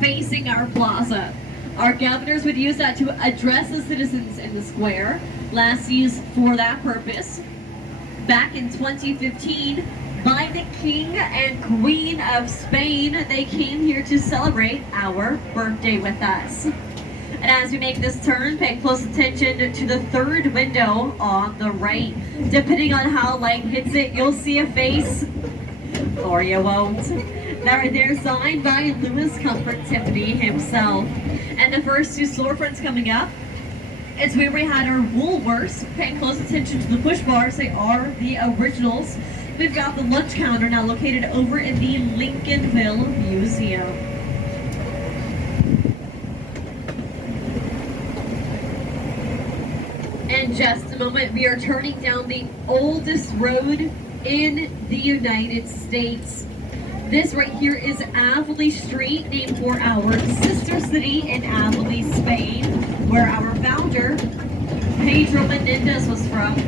facing our plaza. Our governors would use that to address the citizens in the square, last used for that purpose. Back in 2015, by the King and Queen of Spain, they came here to celebrate our birthday with us. And as we make this turn, pay close attention to the third window on the right. Depending on how light hits it, you'll see a face, or you won't. That right there, signed by Louis Comfort Tiffany himself. And the first 2 storefronts coming up is where we had our Woolworths. Paying close attention to the push bars, they are the originals. We've got the lunch counter now located over in the Lincolnville Museum. In just a moment, we are turning down the oldest road in the United States. This right here is Avila Street, named for our sister city in Avila, Spain, where our founder, Pedro Menendez, was from.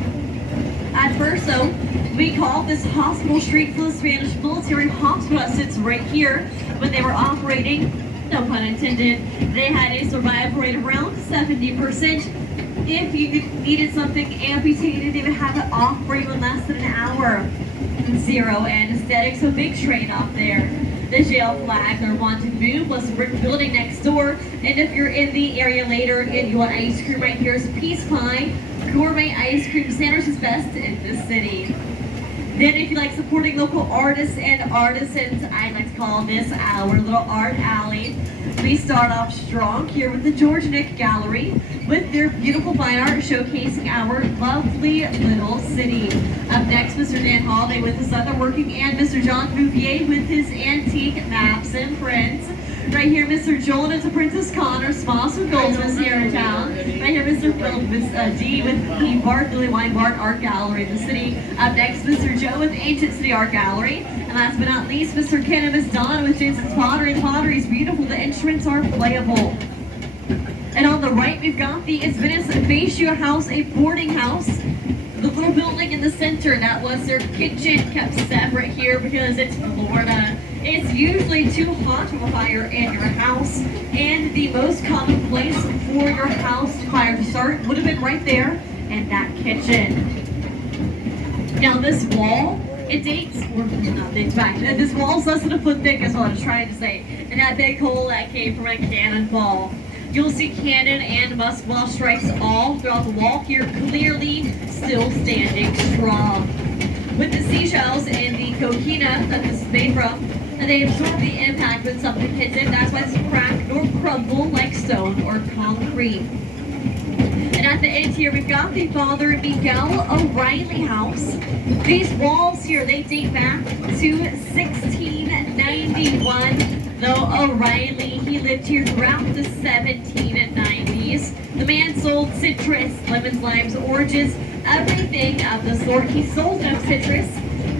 At first, though, we called this Hospital Street for the Spanish military hospital that sits right here. When they were operating, no pun intended, they had a survival rate of around 70%. If you needed something amputated, they would have it off for you in less than an hour. 0 anesthetic, so big trade-off there. The jail flag, their wanted move, was a brick building next door. And if you're in the area later and you want ice cream, right here is a Peace Pie gourmet ice cream sandwich is best in the city. Then if you like supporting local artists and artisans, I like to call this our little art alley. We start off strong here with the George Nick Gallery with their beautiful fine art showcasing our lovely little city. Up next, Mr. Dan Holiday with his leatherworking and Mr. John Bouvier with his antique maps and prints. Right here, Mr. Joel and Princess Connor, Smoss with Goldsmiths here in town. Right here, Mr. Phil D with the Bart Lily Weinbart Art Gallery in the city. Up next, Mr. Joe with Ancient City Art Gallery. And last but not least, Mr. Ken and Miss Donna with Jason's Pottery. The pottery is beautiful, the instruments are playable. And on the right, we've got the Venice Fascia House, a boarding house. The little building in the center, that was their kitchen, kept separate here because it's Florida. It's usually too hot to fire in your house, and the most common place for your house fire to start would have been right there in that kitchen. Now this wall, it dates, or not dates back, this wall's less than a foot thick is what I was trying to say, and that big hole that came from a cannonball. You'll see cannon and muskwell strikes all throughout the wall here, clearly still standing strong. With the seashells and the coquina that this is made from, and they absorb the impact when something hits it. That's why it's crack nor crumble like stone or concrete. And at the end here, we've got the Father Miguel O'Reilly house. These walls here, they date back to 1691. Though O'Reilly, he lived here throughout the 1790s. The man sold citrus, lemons, limes, oranges, everything of the sort. He sold enough citrus.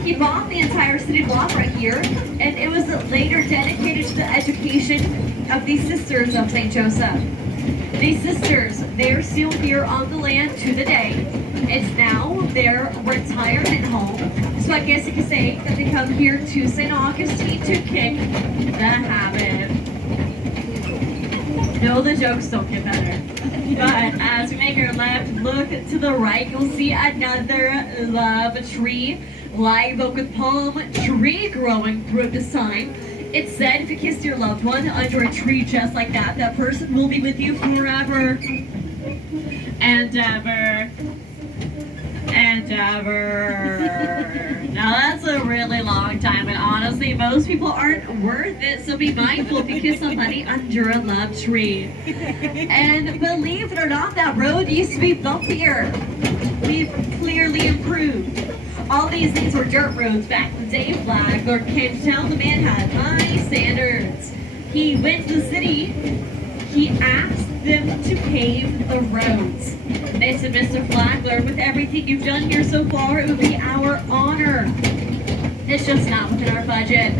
He bought the entire city block right here, and it was later dedicated to the education of the Sisters of St. Joseph. These sisters, they're still here on the land to the day. It's now their retirement home. So I guess you could say that they come here to St. Augustine to kick the habit. No, the jokes don't get better. But as we make our left look to the right, you'll see another love tree, live oak with palm tree growing through the sign. It said if you kiss your loved one under a tree just like that, that person will be with you forever and ever and ever. Now that's a really long time, and honestly, most people aren't worth it, so be mindful if you kiss somebody under a love tree. And believe it or not, that road used to be bumpier. We've clearly improved. All these things were dirt roads back in the day. Flagler came to town. The man had high standards. He went to the city. He asked them to pave the roads. They said, Mr. Flagler, with everything you've done here so far, it would be our honor. It's just not within our budget.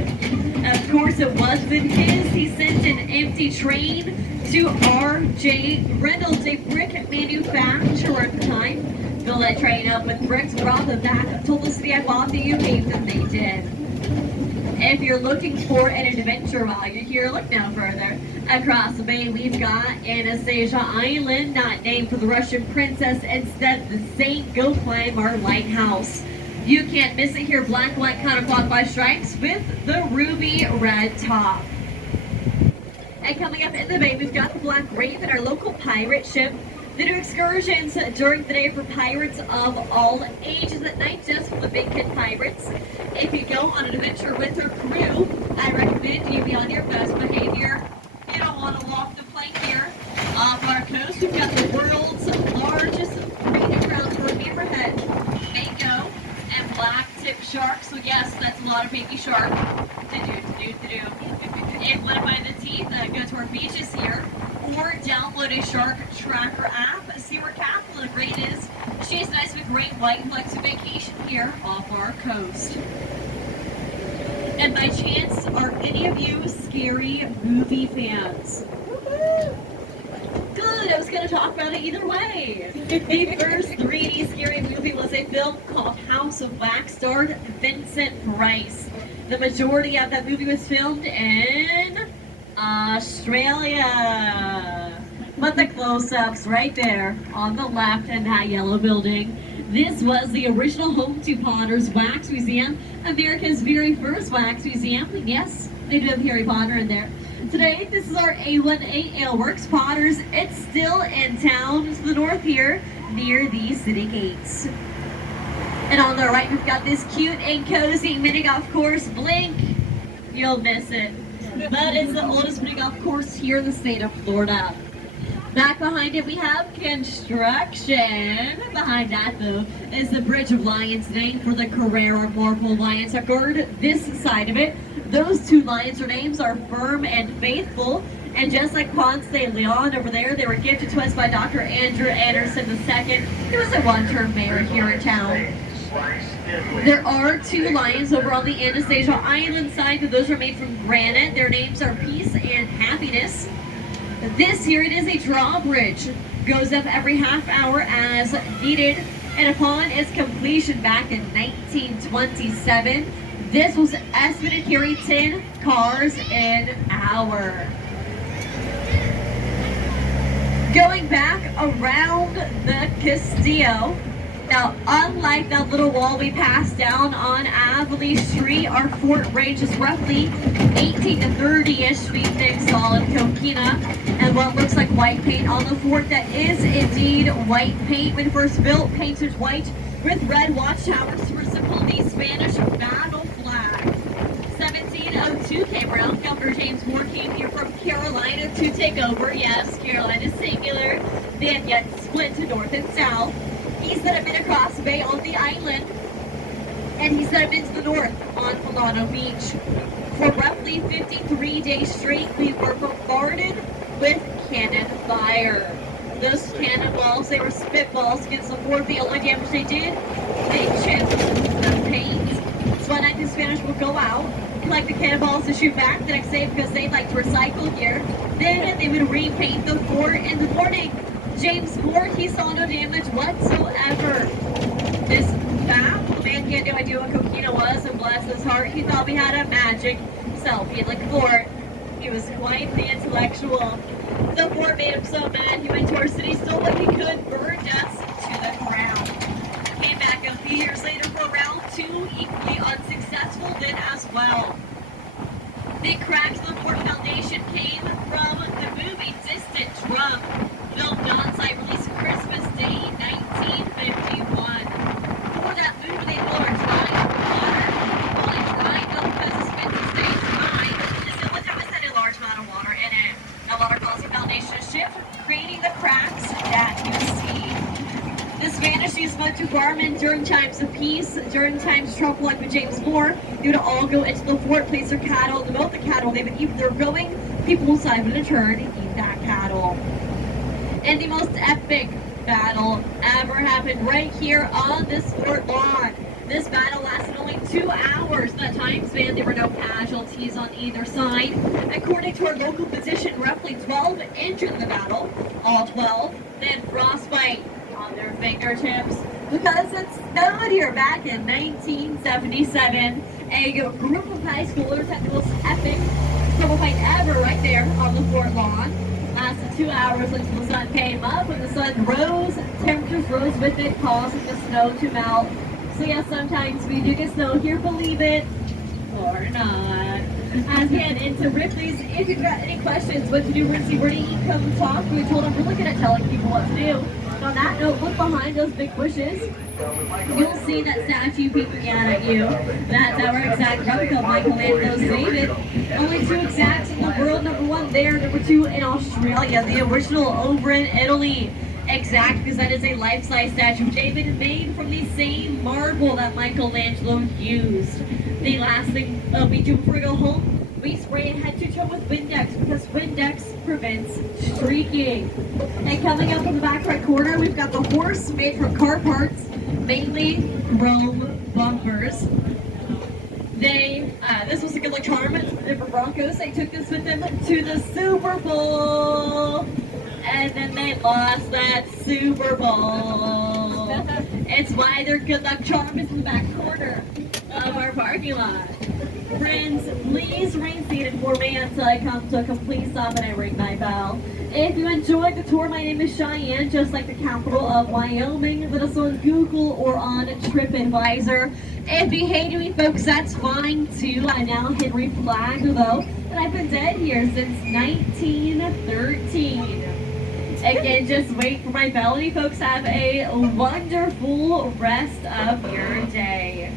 Of course, it was within his. He sent an empty train to R.J. Reynolds, a brick manufacturer at the time. Fill that train up with bricks, brought them back, told the city I bought that you paved them, they did. If you're looking for an adventure while you're here, look no further. Across the bay, we've got Anastasia Island, not named for the Russian princess, instead the St. Gottheimer Lighthouse. You can't miss it here, black and white counterclockwise stripes with the ruby red top. And coming up in the bay, we've got the Black Raven, our local pirate ship. They do excursions during the day for pirates of all ages, at night just for the big kid pirates. If you go on an adventure with her crew, I recommend you be on your best behavior. You don't want to walk the plank here. Off our coast, we've got the world's largest breeding grounds for hammerhead, mako, and black tip sharks. So yes, that's a lot of baby shark. If led by the teeth, go to our beaches here, or download a shark tracker app. See where Catherine the Great is. She's nice with great white flexi vacation here off our coast. And by chance, are any of you scary movie fans? Good, I was going to talk about it either way. The first 3D scary movie was a film called House of Wax, starred Vincent Price. The majority of that movie was filmed in Australia. But the close-ups right there on the left in that yellow building. This was the original home to Potter's Wax Museum, America's very first wax museum. Yes, they do have Harry Potter in there. Today, this is our A18 Aleworks Potters. It's still in town to the north here, near the city gates. And on the right, we've got this cute and cozy mini golf course. Blink, you'll miss it. But it's the oldest mini golf course here in the state of Florida. Back behind it, we have construction. Behind that, though, is the Bridge of Lions, named for the Carrera Marble Lions that guard this side of it. Those two lions, their names are Firm and Faithful. And just like Ponce de Leon over there, they were gifted to us by Dr. Andrew Anderson II. He was a one-term mayor here in town. There are two lions over on the Anastasia Island side, but those are made from granite. Their names are Peace and Happiness. This here, it is a drawbridge. Goes up every half hour as needed. And upon its completion back in 1927, this was estimated to carry 10 cars an hour. Going back around the Castillo. Now, unlike that little wall we passed down on Avonlea Street, our fort ranges roughly 18 to 30-ish feet thick, solid coquina, and what looks like white paint on the fort. That is indeed white paint. When first built, painted white with red watchtowers to resemble the Spanish battle flag. 1702 came around. Governor James Moore came here from Carolina to take over. Yes, Carolina singular. They had yet split to north and south. He set up in across the bay on the island, and he set up into the north on Milano Beach. For roughly 53 days straight, we were bombarded with cannon fire. Those cannonballs, they were spitballs against the fort. The only damage they did, they chipped the paint. So one night the Spanish will go out, collect the cannonballs to shoot back the next day because they like to recycle gear. Then they would repaint the fort in the morning. James Fort, he saw no damage whatsoever. This baffled man, he had no idea what coquina was, and bless his heart, he thought we had a magic selfie like fort. He was quite the intellectual. The fort made him so mad, he went to our city, stole what he could, burned us to the ground. Came back a few years later for round two, equally unsuccessful then as well. The cracks in the fort foundation came from the movie Distant Drum, filmed on-site, released Christmas Day, 1951. For that movie, they built our drying water. Well, they dried them because it's meant to stay dry. The silver has had a large amount of water in it. The water caused the foundation to shift, creating the cracks that you see. The Spanish used mud to farm during times of peace. During times of trouble, like with James Moore, they would all go into the fort, place their cattle, to milk the cattle. They would eat their going. People inside would in turn eat that cattle. And the most epic battle ever happened right here on this fort lawn. This battle lasted only 2 hours. In that time span, there were no casualties on either side. According to our local physician, roughly 12 injured in the battle. All 12 then frostbite on their fingertips because it snowed here back in 1977. A group of high schoolers had the most epic snowball fight ever right there on the fort lawn. Lasted 2 hours until the sun came up. When the sun rose, temperatures rose with it, causing the snow to melt. So yeah, sometimes we do get snow here, believe it or not. As we head into Ripley's, if you've got any questions, what to do, Rincy, where do you come talk? We told them we're really good at telling people what to do. And on that note, look behind those big bushes. You'll see that statue peeking out at you. That's our exact replica of Michelangelo's David. Only 2 exacts in the world, number 1 there, number 2 in Australia. The original over in Italy. Exact, because that is a life-size statue of David made from the same marble that Michelangelo used. The last thing we do before we go home, we spray it head to toe with Windex because Windex prevents streaking. And coming up in the back right corner, we've got the horse made from car parts, mainly chrome bumpers. This was a good luck charm for Broncos. They took this with them to the Super Bowl. And then they lost that Super Bowl. It's why their good luck charm is in the back corner of our parking lot. Friends, please remain seated for me until I come to a complete stop and I ring my bell. If you enjoyed the tour, my name is Cheyenne, just like the capital of Wyoming. Let us on Google or on TripAdvisor. If you hated me, folks, that's fine too. I'm now Henry Flagler, though, and I've been dead here since 1913. Again, just wait for my bell. You folks have a wonderful rest of your day.